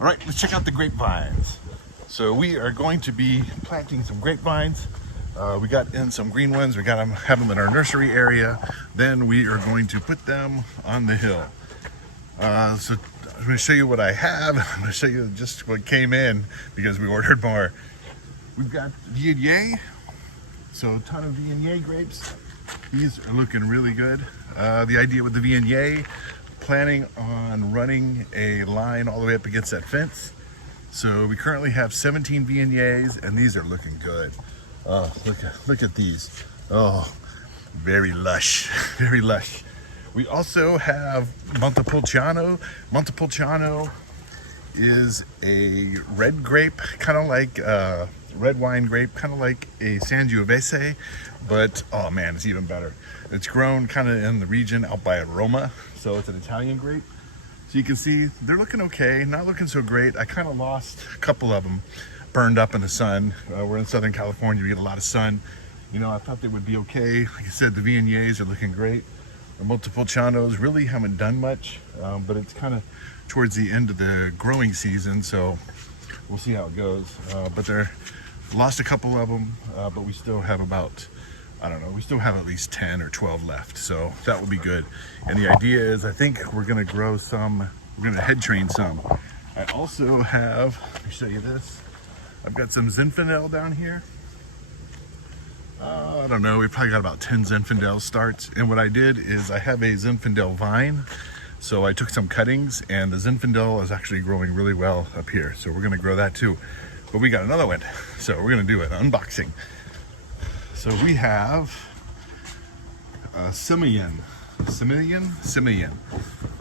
All right, let's check out the grapevines. So we are going to be planting some grapevines. We got in some green ones. We got them, have them in our nursery area. Then we are going to put them on the hill. So I'm going to show you what I have. I'm going to show you just what came in because we ordered more. We've got Viognier. So a ton of Viognier grapes. These are looking really good. The idea with the Viognier, planning on running a line all the way up against that fence. So we currently have 17 Viogniers and these are looking good. Oh, look at these. Oh, very lush, very lush. We also have Montepulciano. Montepulciano is a red grape, kind of like red wine grape, kind of like a Sangiovese, but oh man, it's even better. It's grown kind of in the region out by Roma, so it's an Italian grape. So you can see they're looking okay, not looking so great. I kind of lost a couple of them, burned up in the sun. We're in Southern California, we get a lot of sun. You know, I thought they would be okay. Like I said, the Viogniers are looking great. The Montepulcianos really haven't done much, but it's kind of towards the end of the growing season, so we'll see how it goes. But they're lost a couple of them, but we still have about, I don't know, we still have at least 10 or 12 left, so that will be good. And the idea is, I think we're gonna grow some, we're gonna head train some. I also have, let me show you this. I've got some Zinfandel down here. I don't know, we probably got about 10 Zinfandel starts. And what I did is I have a Zinfandel vine. So I took some cuttings and the Zinfandel is actually growing really well up here. So we're gonna grow that too. But we got another one. So we're gonna do an unboxing. So we have Semillon,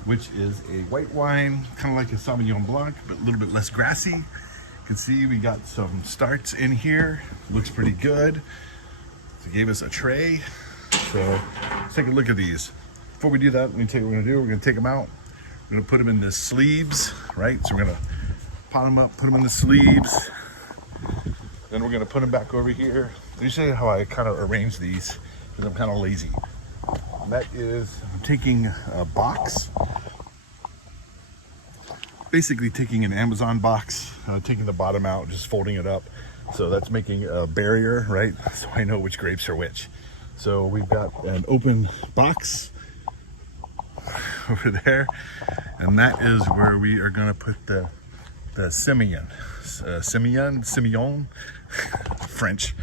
which is a white wine, kind of like a Sauvignon Blanc, but a little bit less grassy. You can see we got some starts in here. Looks pretty good. They gave us a tray. So let's take a look at these. Before we do that, let me tell you what we're gonna do. We're gonna take them out. We're gonna put them in the sleeves, right? So we're gonna pot them up, put them in the sleeves. Then we're gonna put them back over here. Let me show you how I kind of arrange these because I'm kind of lazy. And that is, I'm taking a box, basically taking an Amazon box, taking the bottom out, just folding it up. So that's making a barrier, right? So I know which grapes are which. So we've got an open box over there, and that is where we are gonna put the Semillon. French.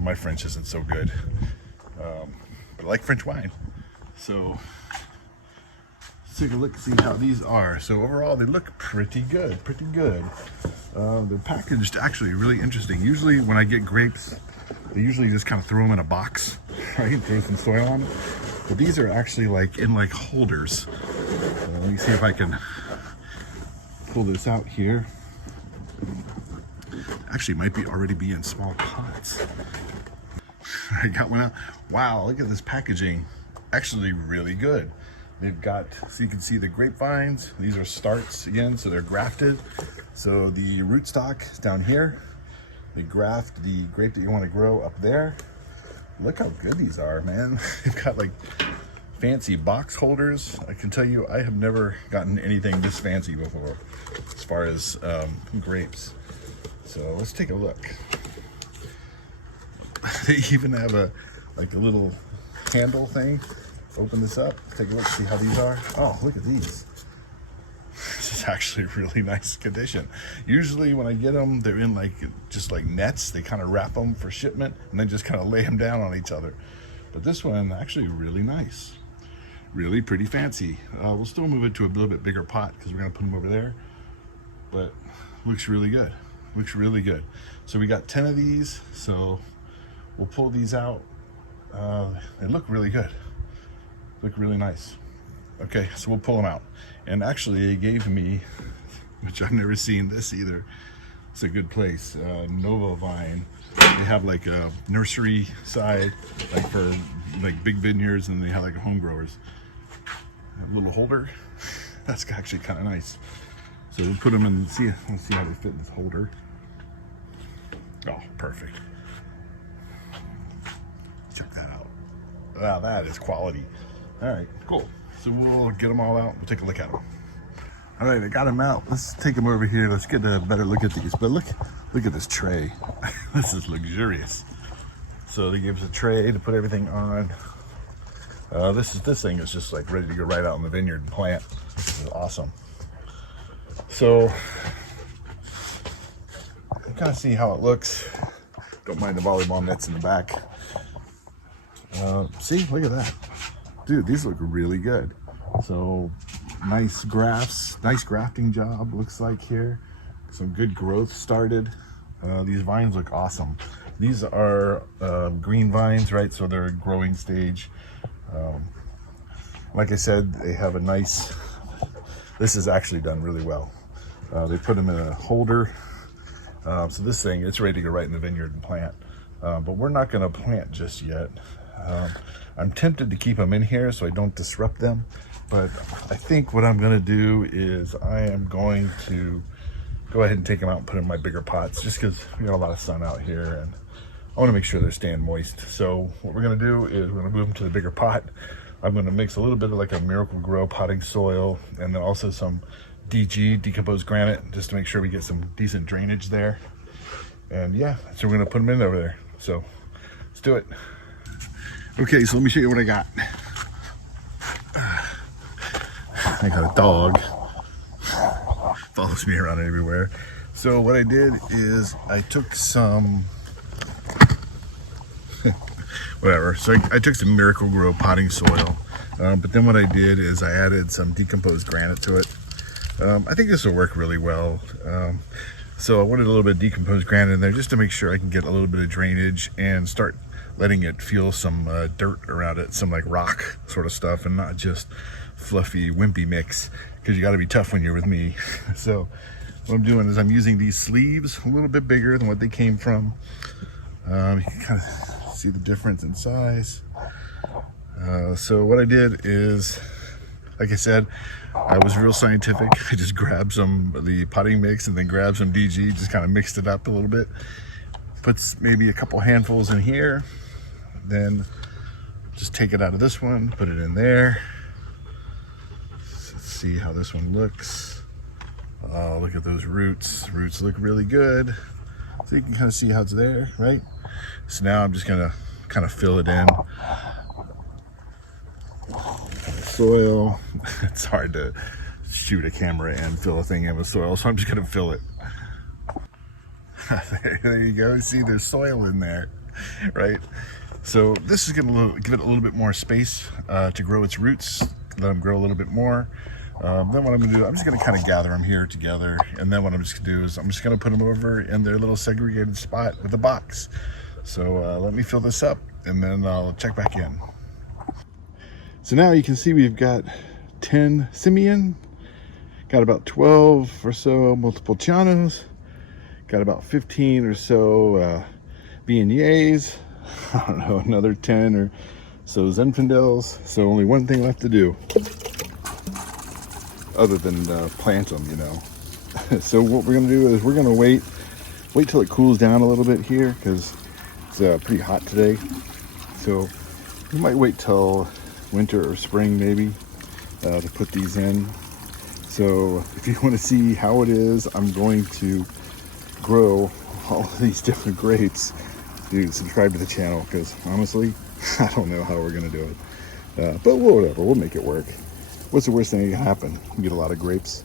My French isn't so good, but I like French wine. So let's take a look and see how these are. So overall, they look pretty good, They're packaged actually really interesting. Usually when I get grapes, they usually just kind of throw them in a box, right? Throw some soil on it. But these are actually like in like holders. Let me see if I can pull this out here. Actually might be already be in small pots. I got one out. Wow, look at this packaging. Actually really good. They've got, so you can see the grapevines. These are starts again, so they're grafted. So the rootstock is down here. They graft the grape that you want to grow up there. Look how good these are, man. They've got like fancy box holders. I can tell you, I have never gotten anything this fancy before as far as grapes. So let's take a look. They even have a little handle thing. Open this up, take a look, see how these are. Oh, look at these. This is actually really nice condition. Usually when I get them, they're in just like nets. They kind of wrap them for shipment and then just kind of lay them down on each other. But this one actually really nice. Really pretty fancy. We'll still move it to a little bit bigger pot because we're gonna put them over there. But looks really good. Looks really good. So we got 10 of these. So we'll pull these out. They look really good. Look really nice. Okay, so we'll pull them out. And actually they gave me, which I've never seen this either. It's a good place, Nova Vine. They have like a nursery side, like for like big vineyards, and they have like a home growers. A little holder. That's actually kind of nice. So we'll put them in, let's see how they fit in this holder. Oh, perfect. Check that out. Wow, that is quality. All right, cool. So we'll get them all out. We'll take a look at them. All right, I got them out. Let's take them over here. Let's get a better look at these. But look at this tray. This is luxurious. So they give us a tray to put everything on. This thing is just like ready to go right out in the vineyard and plant. This is awesome. So you kind of see how it looks. Don't mind the volleyball nets in the back. See, look at that. Dude, these look really good. So nice grafts, nice grafting job looks like here. Some good growth started. These vines look awesome. These are green vines, right? So they're a growing stage. Like I said, they have a nice, this is actually done really well. They put them in a holder. So this thing, it's ready to go right in the vineyard and plant. But we're not gonna plant just yet. I'm tempted to keep them in here so I don't disrupt them. But I think what I'm gonna do is I am going to go ahead and take them out and put them in my bigger pots, just because we got a lot of sun out here and I wanna make sure they're staying moist. So what we're gonna do is we're gonna move them to the bigger pot. I'm gonna mix a little bit of like a Miracle-Gro potting soil and then also some DG, decomposed granite, just to make sure we get some decent drainage there. And yeah, so we're gonna put them in over there. So let's do it. Okay, so let me show you what I got. I got a dog. Follows me around everywhere. So what I did is I took some, whatever. So I took some Miracle-Gro potting soil. But then what I did is I added some decomposed granite to it. I think this will work really well. So I wanted a little bit of decomposed granite in there just to make sure I can get a little bit of drainage and start letting it feel some dirt around it, some like rock sort of stuff, and not just fluffy, wimpy mix, because you got to be tough when you're with me. So what I'm doing is I'm using these sleeves, a little bit bigger than what they came from. You can kind of see the difference in size. So what I did is, like I said, I was real scientific. I just grabbed some of the potting mix and then grabbed some DG, just kind of mixed it up a little bit. Puts maybe a couple handfuls in here, then just take it out of this one, put it in there. Let's see how this one looks. Oh, look at those roots. Roots look really good. So you can kind of see how it's there, right? So now I'm just gonna kind of fill it in. Soil. It's hard to shoot a camera and fill a thing in with soil, so I'm just gonna fill it. There you go. See, there's soil in there, right? So this is gonna give it a little bit more space to grow its roots, let them grow a little bit more. Then what I'm gonna do, I'm just gonna kind of gather them here together, and then what I'm just gonna do is I'm just gonna put them over in their little segregated spot with a box. So let me fill this up, and then I'll check back in. So now you can see we've got 10 Simeon, got about 12 or so Montepulcianos, got about 15 or so Viogniers, I don't know, another 10 or so Zinfandels. So only one thing left to do, other than plant them, you know. So what we're gonna do is we're gonna wait till it cools down a little bit here, because it's pretty hot today. So we might wait till winter or spring maybe to put these in. So if you want to see how it is, I'm going to grow all of these different grapes. Dude, subscribe to the channel, because honestly, I don't know how we're gonna do it. But whatever, we'll make it work. What's the worst thing that can happen? You get a lot of grapes.